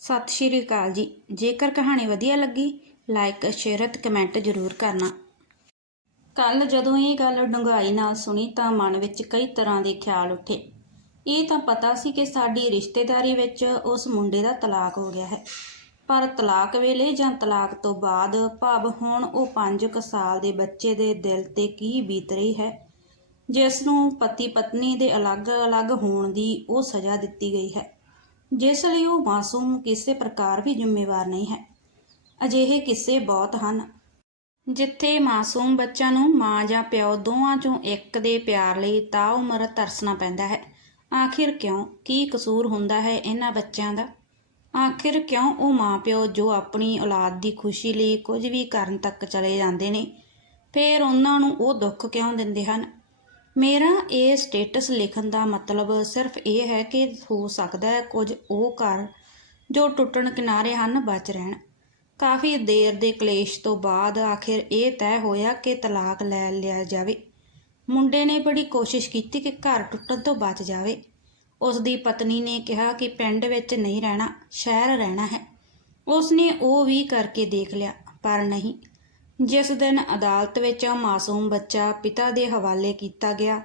ਸਤਿ ਸ਼੍ਰੀ ਅਕਾਲ ਜੀ। ਜੇਕਰ ਕਹਾਣੀ ਵਧੀਆ ਲੱਗੀ ਲਾਈਕ ਸ਼ੇਅਰ ਕਮੈਂਟ ਜ਼ਰੂਰ ਕਰਨਾ। ਕੱਲ ਜਦੋਂ ਇਹ ਗੱਲ ਡੂੰਘਾਈ ਨਾਲ ਸੁਣੀ ਤਾਂ ਮਨ ਵਿੱਚ ਕਈ ਤਰ੍ਹਾਂ ਦੇ ਖਿਆਲ ਉੱਠੇ। ਇਹ ਤਾਂ ਪਤਾ ਸੀ ਕਿ ਸਾਡੀ ਰਿਸ਼ਤੇਦਾਰੀ ਵਿੱਚ ਉਸ ਮੁੰਡੇ ਦਾ ਤਲਾਕ ਹੋ ਗਿਆ ਹੈ। ਪਰ ਤਲਾਕ ਵੇਲੇ ਜਾਂ ਤਲਾਕ ਤੋਂ ਬਾਅਦ ਭਾਵ ਹੁਣ ਉਹ 5 ਸਾਲ ਦੇ ਬੱਚੇ ਦੇ ਦਿਲ ਤੇ ਕੀ ਬੀਤ ਰਹੀ ਹੈ, ਜਿਸ ਨੂੰ ਪਤੀ ਪਤਨੀ ਦੇ ਅਲੱਗ-ਅਲੱਗ ਹੋਣ ਦੀ ਉਹ ਸਜ਼ਾ ਦਿੱਤੀ ਗਈ ਹੈ। ਜਿਸ ਲਈ ਉਹ ਮਾਸੂਮ ਕਿਸੇ ਪ੍ਰਕਾਰ ਵੀ ਜ਼ਿੰਮੇਵਾਰ ਨਹੀਂ ਹੈ। ਅਜਿਹੇ ਕਿੱਸੇ ਬਹੁਤ ਹਨ। ਜਿੱਥੇ ਮਾਸੂਮ ਬੱਚਾ ਨੂੰ ਮਾਂ ਜਾਂ ਪਿਓ ਦੋਵਾਂ ਚੋਂ ਇੱਕ ਦੇ ਪਿਆਰ ਲਈ ਤਾਉਮਰ ਤਰਸਣਾ ਪੈਂਦਾ ਹੈ। ਆਖਿਰ ਕਿਉਂ? ਕੀ ਕਸੂਰ ਹੁੰਦਾ ਹੈ ਇਹਨਾਂ ਬੱਚਿਆਂ ਦਾ? ਆਖਿਰ ਕਿਉਂ ਉਹ ਮਾਪਿਓ ਜੋ ਆਪਣੀ ਔਲਾਦ ਦੀ ਖੁਸ਼ੀ ਲਈ ਕੁਝ ਵੀ ਕਰਨ ਤੱਕ ਚਲੇ ਜਾਂਦੇ ਨੇ, ਫਿਰ ਉਹਨਾਂ ਨੂੰ ਉਹ ਦੁੱਖ ਕਿਉਂ ਦਿੰਦੇ ਹਨ? ਮੇਰਾ ਇਹ ਸਟੇਟਸ ਲਿਖਣ ਦਾ ਮਤਲਬ ਸਿਰਫ ਇਹ ਹੈ ਕਿ ਹੋ ਸਕਦਾ ਹੈ ਕੁਝ ਉਹ ਘਰ ਜੋ ਟੁੱਟਣ ਕਿਨਾਰੇ ਹਨ, ਬਚ ਰਹਿਣ। ਕਾਫੀ ਦੇਰ ਦੇ ਕਲੇਸ਼ ਤੋਂ ਬਾਅਦ ਆਖਿਰ ਇਹ ਤੈਅ ਹੋਇਆ ਕਿ ਤਲਾਕ ਲੈ ਲਿਆ ਜਾਵੇ। ਮੁੰਡੇ ਨੇ ਬੜੀ ਕੋਸ਼ਿਸ਼ ਕੀਤੀ ਕਿ ਘਰ ਟੁੱਟਣ ਤੋਂ ਬਚ ਜਾਵੇ। ਉਸ ਦੀ ਪਤਨੀ ਨੇ ਕਿਹਾ ਕਿ ਪਿੰਡ ਵਿੱਚ ਨਹੀਂ ਰਹਿਣਾ, ਸ਼ਹਿਰ ਰਹਿਣਾ ਹੈ। ਉਸ ਨੇ ਉਹ ਵੀ ਕਰਕੇ ਦੇਖ ਲਿਆ, ਪਰ ਨਹੀਂ। ਜਿਸ ਦਿਨ ਅਦਾਲਤ ਵਿੱਚ ਮਾਸੂਮ ਬੱਚਾ ਪਿਤਾ ਦੇ ਹਵਾਲੇ ਕੀਤਾ ਗਿਆ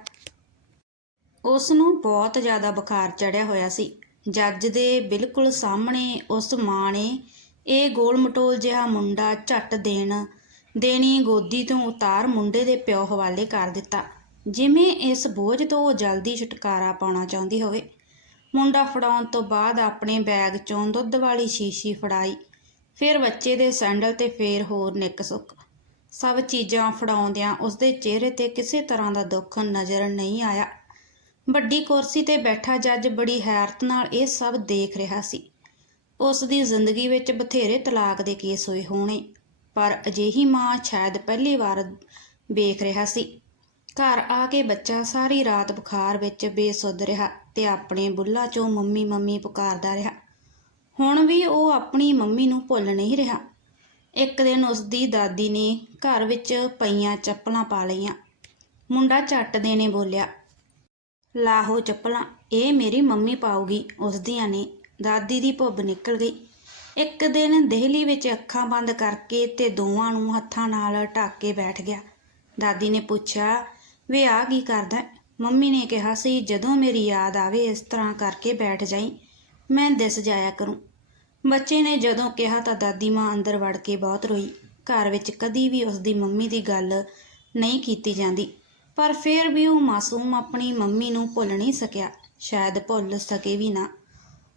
ਉਸ ਨੂੰ ਬਹੁਤ ਜ਼ਿਆਦਾ ਬੁਖਾਰ ਚੜਿਆ ਹੋਇਆ ਸੀ। ਜੱਜ ਦੇ ਬਿਲਕੁਲ ਸਾਹਮਣੇ ਉਸ ਮਾਂ ਨੇ ਇਹ ਗੋਲ ਮਟੋਲ ਜਿਹਾ ਮੁੰਡਾ ਝੱਟ ਦੇਣ, ਦੇਣੀ ਗੋਦੀ ਤੋਂ ਉਤਾਰ ਮੁੰਡੇ ਦੇ ਪਿਓ ਹਵਾਲੇ ਕਰ ਦਿੱਤਾ। ਜਿਵੇਂ ਇਸ ਬੋਝ ਤੋਂ ਉਹ ਜਲਦੀ ਛੁਟਕਾਰਾ ਪਾਉਣਾ ਚਾਹੁੰਦੀ ਹੋਵੇ। ਮੁੰਡਾ ਫੜਾਉਣ ਤੋਂ ਬਾਅਦ ਆਪਣੇ ਬੈਗ ਚੋਂ ਦੁੱਧ ਵਾਲੀ ਸ਼ੀਸ਼ੀ ਫੜਾਈ। ਫਿਰ ਬੱਚੇ ਦੇ ਸੈਂਡਲ ਤੇ ਫੇਰ ਹੋਰ ਨਿੱਕ ਸੁੱਕ ਸਭ ਚੀਜ਼ਾਂ ਫੜਾਉਂਦਿਆਂ ਉਸਦੇ ਚਿਹਰੇ ਤੇ ਕਿਸੇ ਤਰ੍ਹਾਂ ਦਾ ਦੁੱਖ ਨਜ਼ਰ ਨਹੀਂ ਆਇਆ। ਵੱਡੀ ਕੁਰਸੀ ਤੇ ਬੈਠਾ ਜੱਜ ਬੜੀ ਹੈਰਤ ਨਾਲ ਇਹ ਸਭ ਦੇਖ ਰਿਹਾ ਸੀ। ਉਸ ਦੀ ਜ਼ਿੰਦਗੀ ਵਿੱਚ ਬਥੇਰੇ ਤਲਾਕ ਦੇ ਕੇਸ ਹੋਏ ਹੋਣੇ, ਪਰ ਅਜਿਹੀ ਮਾਂ ਸ਼ਾਇਦ ਪਹਿਲੀ ਵਾਰ ਵੇਖ ਰਿਹਾ ਸੀ। ਘਰ ਆ ਕੇ ਬੱਚਾ ਸਾਰੀ ਰਾਤ ਬੁਖਾਰ ਵਿੱਚ ਬੇਸੁੱਧ ਰਿਹਾ ਤੇ ਆਪਣੇ ਬੁੱਲਾਂ 'ਚੋਂ ਮੰਮੀ ਮੰਮੀ ਪੁਕਾਰਦਾ ਰਿਹਾ। ਹੁਣ ਵੀ ਉਹ ਆਪਣੀ ਮੰਮੀ ਨੂੰ ਭੁੱਲ ਨਹੀਂ ਰਿਹਾ। ਇੱਕ ਦਿਨ ਉਸ ਦੀ ਦਾਦੀ ਨੇ ਘਰ ਵਿੱਚ ਪਈਆਂ ਚੱਪਲਾਂ ਪਾ ਲਈਆਂ। ਮੁੰਡਾ ਝੱਟ ਦੇ ਨੇ ਬੋਲਿਆ, ਲਾਹੋ ਚੱਪਲਾਂ, ਇਹ ਮੇਰੀ ਮੰਮੀ ਪਾਉਗੀ ਉਸ ਦੀਆਂ ਨੇ, ਦਾਦੀ ਦੀ ਭੁੱਬ ਨਿਕਲ ਗਈ। ਇੱਕ ਦਿਨ ਦਹਿਲੀ ਵਿੱਚ ਅੱਖਾਂ ਬੰਦ ਕਰਕੇ ਤੇ ਦੋਵਾਂ ਨੂੰ ਹੱਥਾਂ ਨਾਲ ਢੱਕ ਕੇ ਬੈਠ ਗਿਆ। ਦਾਦੀ ਨੇ ਪੁੱਛਿਆ, ਵੇ ਆ ਕੀ ਕਰਦਾ ਮੰਮੀ ਨੇ ਕਿਹਾ, ਸੀ, ਜਦੋਂ ਮੇਰੀ ਯਾਦ ਆਵੇ, ਇਸ ਤਰ੍ਹਾਂ ਕਰਕੇ ਬੈਠ ਜਾਈ। ਮੈਂ ਦਿਸ ਜਾਇਆ ਕਰੂੰ। ਬੱਚੇ ਨੇ ਜਦੋਂ ਕਿਹਾ ਤਾਂ ਦਾਦੀ ਮਾਂ ਅੰਦਰ ਵੜ ਕੇ ਬਹੁਤ ਰੋਈ। ਘਰ ਵਿੱਚ ਕਦੀ ਵੀ ਉਸ ਦੀ ਮੰਮੀ ਦੀ ਗੱਲ ਨਹੀਂ ਕੀਤੀ ਜਾਂਦੀ। ਪਰ ਫਿਰ ਵੀ ਉਹ ਮਾਸੂਮ ਆਪਣੀ ਮੰਮੀ ਨੂੰ ਭੁੱਲ ਨਹੀਂ ਸਕਿਆ। ਸ਼ਾਇਦ ਭੁੱਲ ਸਕੇ ਵੀ ਨਾ।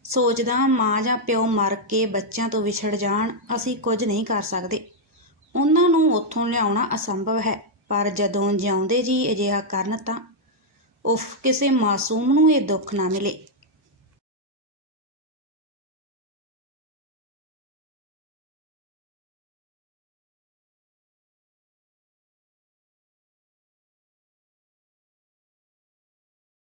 ਸੋਚਦਾ ਮਾਂ ਜਾਂ ਪਿਓ ਮਰ ਕੇ ਬੱਚਿਆਂ ਤੋਂ ਵਿਛੜ ਜਾਣ, ਅਸੀਂ ਕੁਝ ਨਹੀਂ ਕਰ ਸਕਦੇ। ਉਹਨਾਂ ਨੂੰ ਉੱਥੋਂ ਲਿਆਉਣਾ ਅਸੰਭਵ ਹੈ, ਪਰ ਜਦੋਂ ਜਿਉਂਦੇ ਜੀ ਅਜਿਹਾ ਕਰਨ ਤਾਂ ਉਫ, ਕਿਸੇ ਮਾਸੂਮ ਨੂੰ ਇਹ ਦੁੱਖ ਨਾ ਮਿਲੇ।